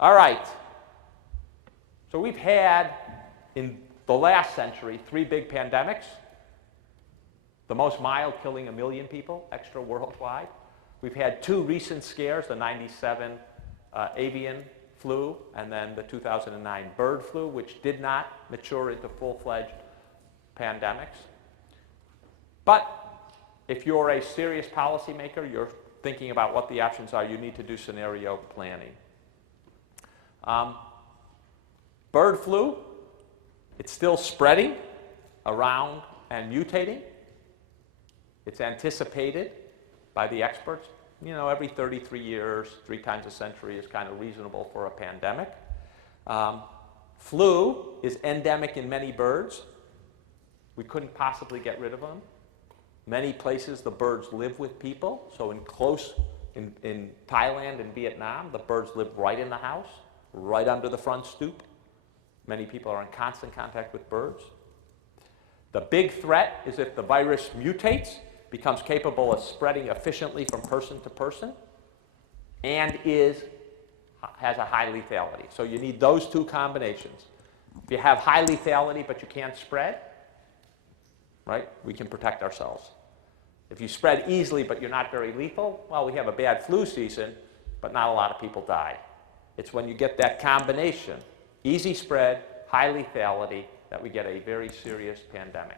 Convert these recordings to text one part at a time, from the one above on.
All right. So we've had, in the last century, 3 big pandemics. The most mild, killing 1 million people extra worldwide. We've had 2 recent scares, the 97 avian flu and then the 2009 bird flu, which did not mature into full-fledged pandemics. But if you're a serious policymaker, you're thinking about what the options are, you need to do scenario planning. Bird flu, it's still spreading around and mutating. It's anticipated by the experts. You know, every 33 years, 3 times a century is kind of reasonable for a pandemic. Flu is endemic in many birds. We couldn't possibly get rid of them. Many places the birds live with people. So in Thailand and Vietnam, the birds live right in the house, right under the front stoop. Many people are in constant contact with birds. The big threat is if the virus mutates, becomes capable of spreading efficiently from person to person, and has a high lethality. So you need those 2 combinations. If you have high lethality but you can't spread, right, we can protect ourselves. If you spread easily but you're not very lethal, well, we have a bad flu season, but not a lot of people die. It's when you get that combination, easy spread, high lethality, that we get a very serious pandemic.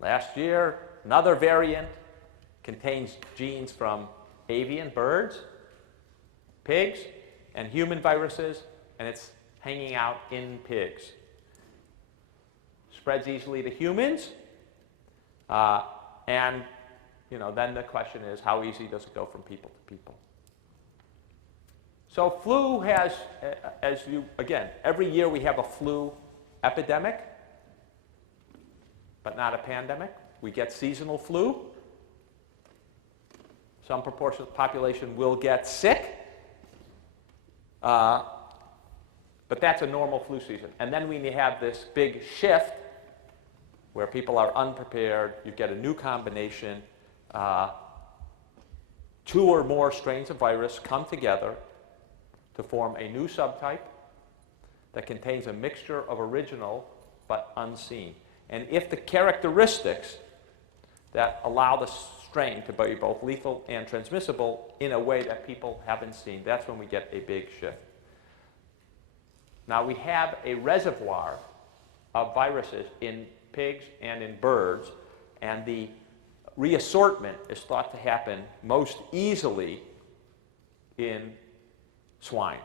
Last year, another variant contains genes from avian birds, pigs, and human viruses, and it's hanging out in pigs. Spreads easily to humans, and then the question is, how easy does it go from people to people? So flu has, again, every year we have a flu epidemic, but not a pandemic. We get seasonal flu. Some proportion of the population will get sick, but that's a normal flu season. And then when you have this big shift where people are unprepared, you get a new combination, 2 or more strains of virus come together to form a new subtype that contains a mixture of original but unseen. And if the characteristics that allow the strain to be both lethal and transmissible in a way that people haven't seen, that's when we get a big shift. Now we have a reservoir of viruses in pigs and in birds, and the reassortment is thought to happen most easily in swine.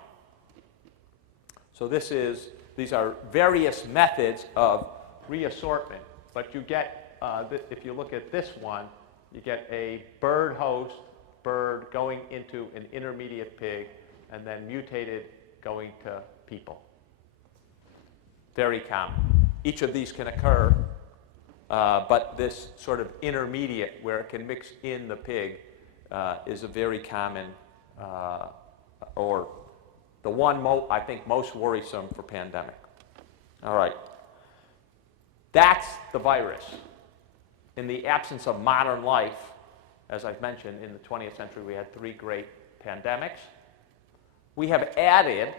So these are various methods of reassortment, but you get, if you look at this one, you get a bird host bird going into an intermediate pig and then mutated going to people. Very common. Each of these can occur, but this sort of intermediate where it can mix in the pig is a very common, or the one I think most worrisome for pandemic. All right. That's the virus. In the absence of modern life, as I've mentioned, in the 20th century we had 3 great pandemics. We have added,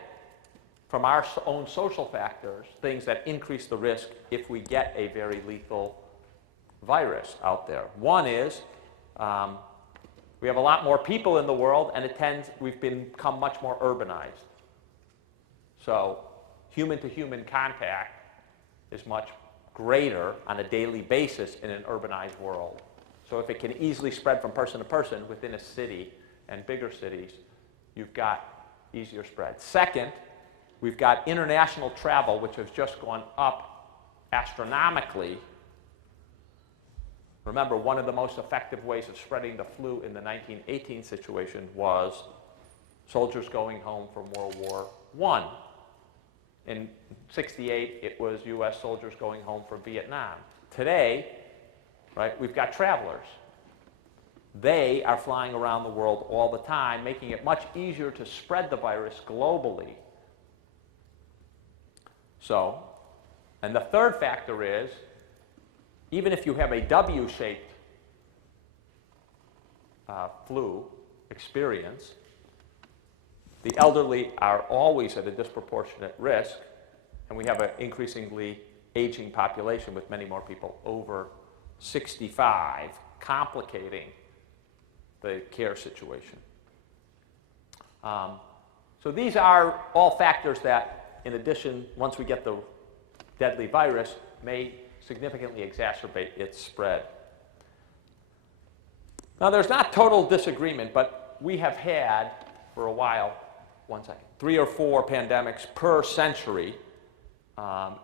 from our own social factors, things that increase the risk if we get a very lethal virus out there. One is we have a lot more people in the world, and we've become much more urbanized. So human-to-human contact is much greater on a daily basis in an urbanized world. So if it can easily spread from person to person within a city and bigger cities, you've got easier spread. Second, we've got international travel, which has just gone up astronomically. Remember, one of the most effective ways of spreading the flu in the 1918 situation was soldiers going home from World War I. In '68, it was US soldiers going home from Vietnam. Today, right, we've got travelers. They are flying around the world all the time, making it much easier to spread the virus globally. So, and the third factor is, even if you have a W-shaped flu experience. The elderly are always at a disproportionate risk, and we have an increasingly aging population with many more people over 65, complicating the care situation. So these are all factors that, in addition, once we get the deadly virus, may significantly exacerbate its spread. Now, there's not total disagreement, but we have had, for a while, 3 or 4 pandemics per century.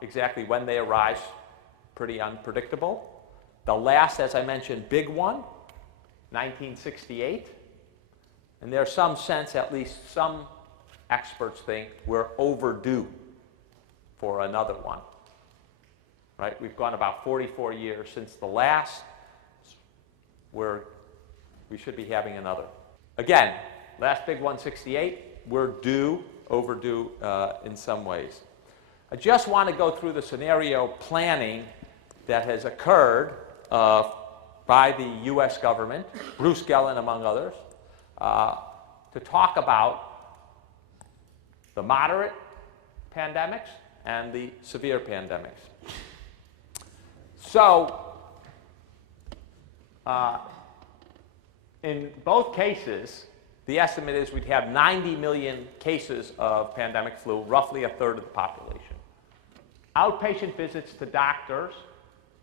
Exactly when they arise, pretty unpredictable. The last, as I mentioned, big one, 1968. And there's some sense, at least some experts think, we're overdue for another one. Right? We've gone about 44 years since the last. We should be having another. Again, last big one, 68. We're overdue in some ways. I just want to go through the scenario planning that has occurred by the U.S. government, Bruce Gellin among others, to talk about the moderate pandemics and the severe pandemics. So, in both cases, the estimate is we'd have 90 million cases of pandemic flu, roughly a third of the population. Outpatient visits to doctors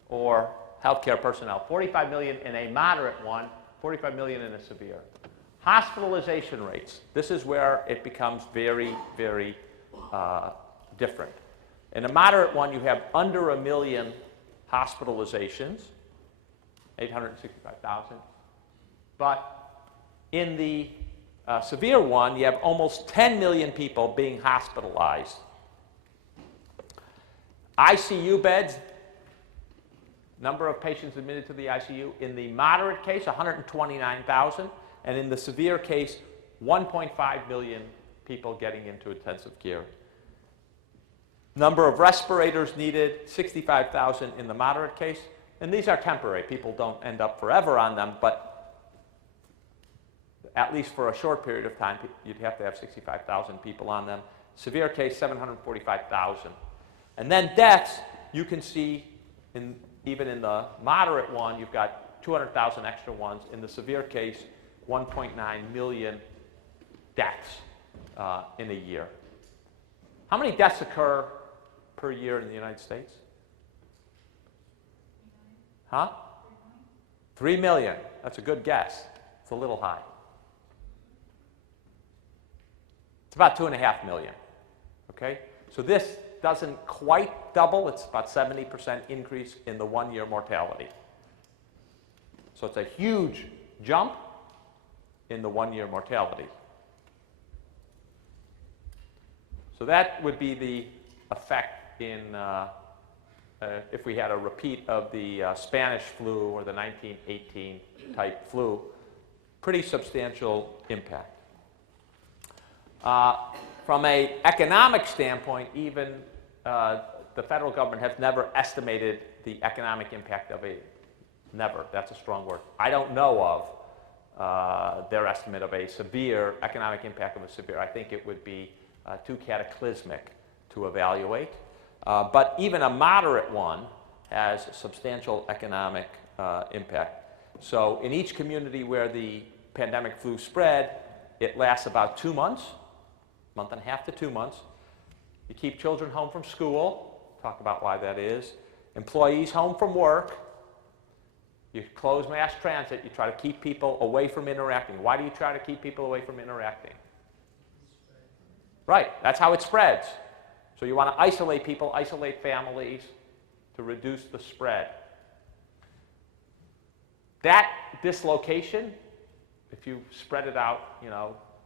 or healthcare personnel, 45 million in a moderate one, 45 million in a severe. Hospitalization rates, this is where it becomes very, very different. In a moderate one, you have under 1 million hospitalizations, 865,000. But in the severe one, you have almost 10 million people being hospitalized. ICU beds, number of patients admitted to the ICU. In the moderate case, 129,000. And in the severe case, 1.5 million people getting into intensive care. Number of respirators needed, 65,000 in the moderate case. And these are temporary. People don't end up forever on them, but at least for a short period of time, you'd have to have 65,000 people on them. Severe case, 745,000. And then deaths, you can see, even in the moderate one, you've got 200,000 extra ones. In the severe case, 1.9 million deaths in a year. How many deaths occur per year in the United States? Huh? 3 million. That's a good guess. It's a little high. It's about 2.5 million. Okay? So this doesn't quite double. It's about 70% increase in the one-year mortality. So it's a huge jump in the one-year mortality. So that would be the effect in if we had a repeat of the Spanish flu or the 1918 type flu. Pretty substantial impact. From an economic standpoint, even the federal government has never estimated the economic impact of never, that's a strong word. I don't know of their estimate of a severe economic impact of a severe. I think it would be too cataclysmic to evaluate. But even a moderate one has substantial economic impact. So in each community where the pandemic flu spread, it lasts about 2 months, month and a half to 2 months. You keep children home from school, talk about why that is. Employees home from work. You close mass transit, you try to keep people away from interacting. Why do you try to keep people away from interacting? Right, that's how it spreads. So you want to isolate people, isolate families to reduce the spread. That dislocation, if you spread it out,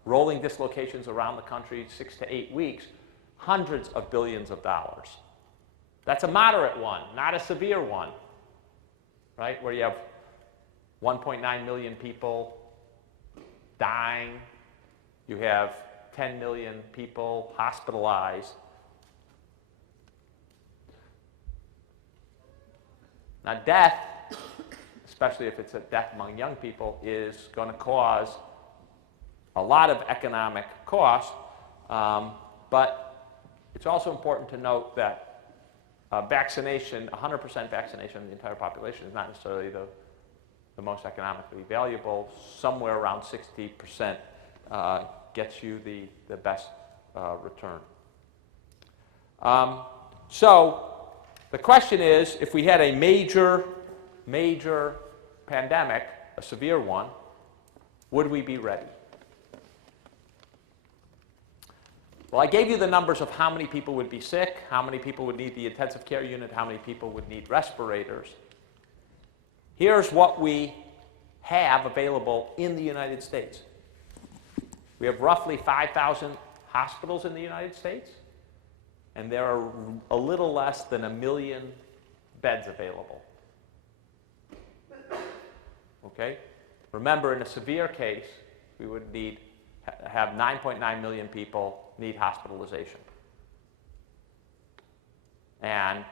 rolling dislocations around the country 6 to 8 weeks, hundreds of billions of dollars. That's a moderate one, not a severe one, right? Where you have 1.9 million people dying, you have 10 million people hospitalized. Now death, especially if it's a death among young people, is going to cause a lot of economic cost. But it's also important to note that vaccination, 100% vaccination of the entire population is not necessarily the most economically valuable. Somewhere around 60% gets you the best return. So the question is, if we had a major pandemic, a severe one, would we be ready? Well, I gave you the numbers of how many people would be sick, how many people would need the intensive care unit, how many people would need respirators. Here's what we have available in the United States. We have roughly 5,000 hospitals in the United States, and there are a little less than 1 million beds available. Okay? Remember, in a severe case, we would have 9.9 million people need hospitalization. And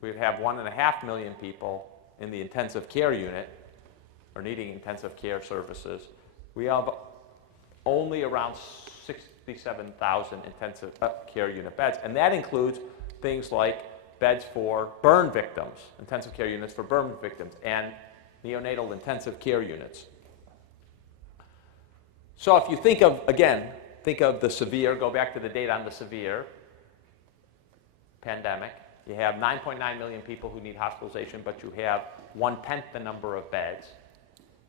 we'd have 1.5 million people in the intensive care unit or needing intensive care services. We have only around 67,000 intensive care unit beds, and that includes things like beds for burn victims, intensive care units for burn victims, and neonatal intensive care units. So if you think of, again, think of the severe, go back to the data on the severe pandemic. You have 9.9 million people who need hospitalization, but you have 1/10 the number of beds.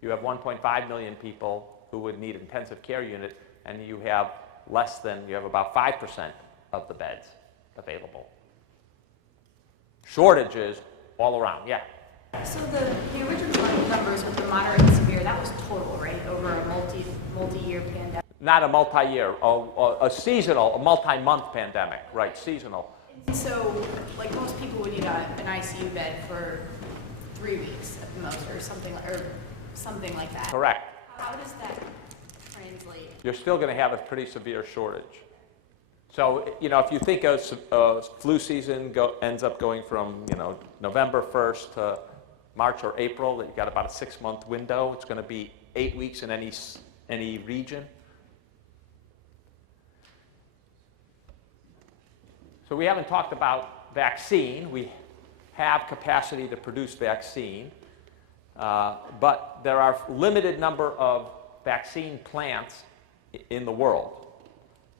You have 1.5 million people who would need intensive care unit, and you have about 5% of the beds available. Shortages all around, yeah. So the original numbers with the moderate and severe, that was total, right, over a multi-year pandemic? Not a multi-year, a seasonal, a multi-month pandemic, right, seasonal. And so, like, most people would need an ICU bed for 3 weeks at the most, or something like that. Correct. How does that translate? You're still going to have a pretty severe shortage. So, you know, if you think of flu season ends up going from, November 1st to March or April, you've got about a 6-month window. It's going to be 8 weeks in any region. So we haven't talked about vaccine. We have capacity to produce vaccine, but there are limited number of vaccine plants in the world.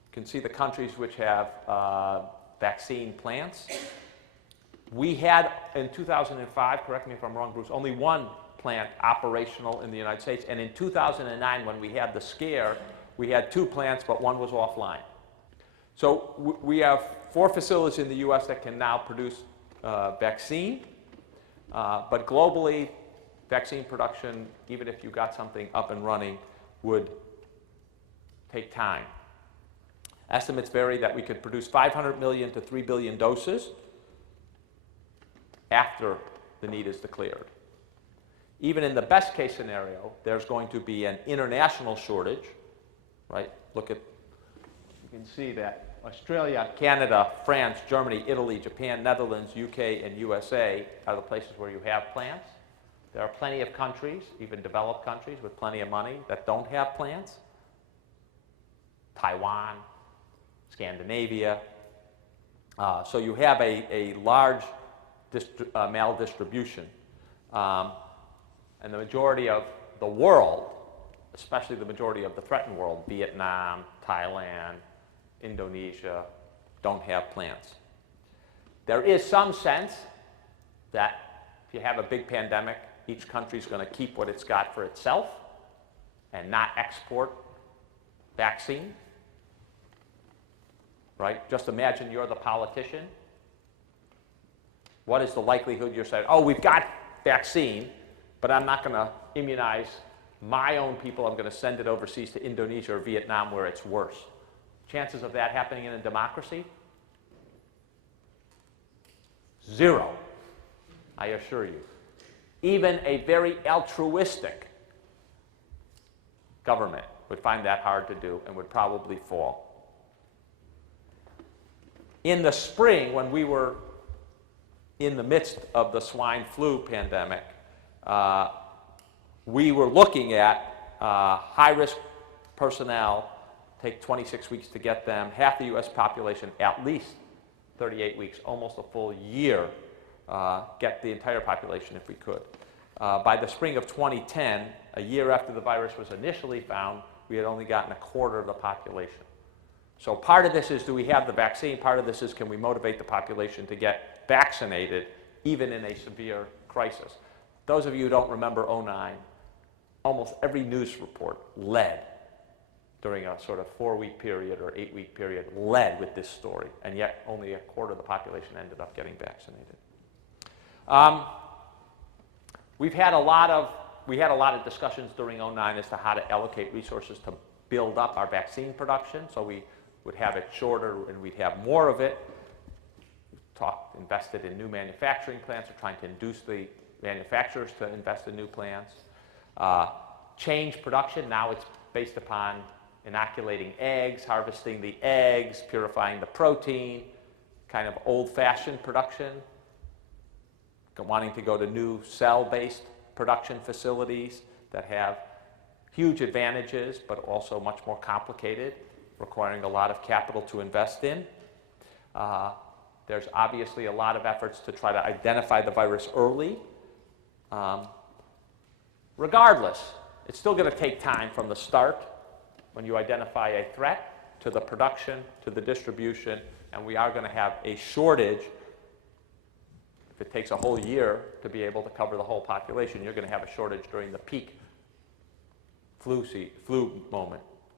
You can see the countries which have vaccine plants. We had, in 2005, correct me if I'm wrong, Bruce, only one plant operational in the United States. And in 2009, when we had the scare, we had 2 plants, but one was offline. So we have 4 facilities in the U.S. that can now produce vaccine. But globally, vaccine production, even if you got something up and running, would take time. Estimates vary that we could produce 500 million to 3 billion doses after the need is declared. Even in the best case scenario, there's going to be an international shortage, right? You can see that Australia, Canada, France, Germany, Italy, Japan, Netherlands, UK, and USA are the places where you have plants. There are plenty of countries, even developed countries with plenty of money, that don't have plants. Taiwan, Scandinavia. So you have a large maldistribution. And the majority of the world, especially the majority of the threatened world, Vietnam, Thailand, Indonesia, don't have plants. There is some sense that if you have a big pandemic, each country is going to keep what it's got for itself and not export vaccine. Right? Just imagine you're the politician. What is the likelihood you're saying, oh, we've got vaccine, but I'm not going to immunize my own people. I'm going to send it overseas to Indonesia or Vietnam where it's worse. Chances of that happening in a democracy? 0, I assure you. Even a very altruistic government would find that hard to do and would probably fall. In the spring, when we were in the midst of the swine flu pandemic, we were looking at high-risk personnel, take 26 weeks to get them, half the U.S. population at least 38 weeks, almost a full year, get the entire population if we could. By the spring of 2010, a year after the virus was initially found, we had only gotten a quarter of the population. So part of this is, do we have the vaccine? Part of this is, can we motivate the population to get vaccinated, even in a severe crisis? Those of you who don't remember 2009, almost every news report led during a sort of 4-week period or 8-week period, led with this story, and yet only a quarter of the population ended up getting vaccinated. We had a lot of discussions during 2009 as to how to allocate resources to build up our vaccine production, so we would have it shorter and we'd have more of it. Invested in new manufacturing plants, or trying to induce the manufacturers to invest in new plants. Change production, now it's based upon inoculating eggs, harvesting the eggs, purifying the protein, kind of old-fashioned production, wanting to go to new cell-based production facilities that have huge advantages, but also much more complicated, requiring a lot of capital to invest in. There's obviously a lot of efforts to try to identify the virus early. Regardless, it's still going to take time from the start, when you identify a threat, to the production, to the distribution, and we are going to have a shortage. If it takes a whole year to be able to cover the whole population, you're going to have a shortage during the peak flu moment.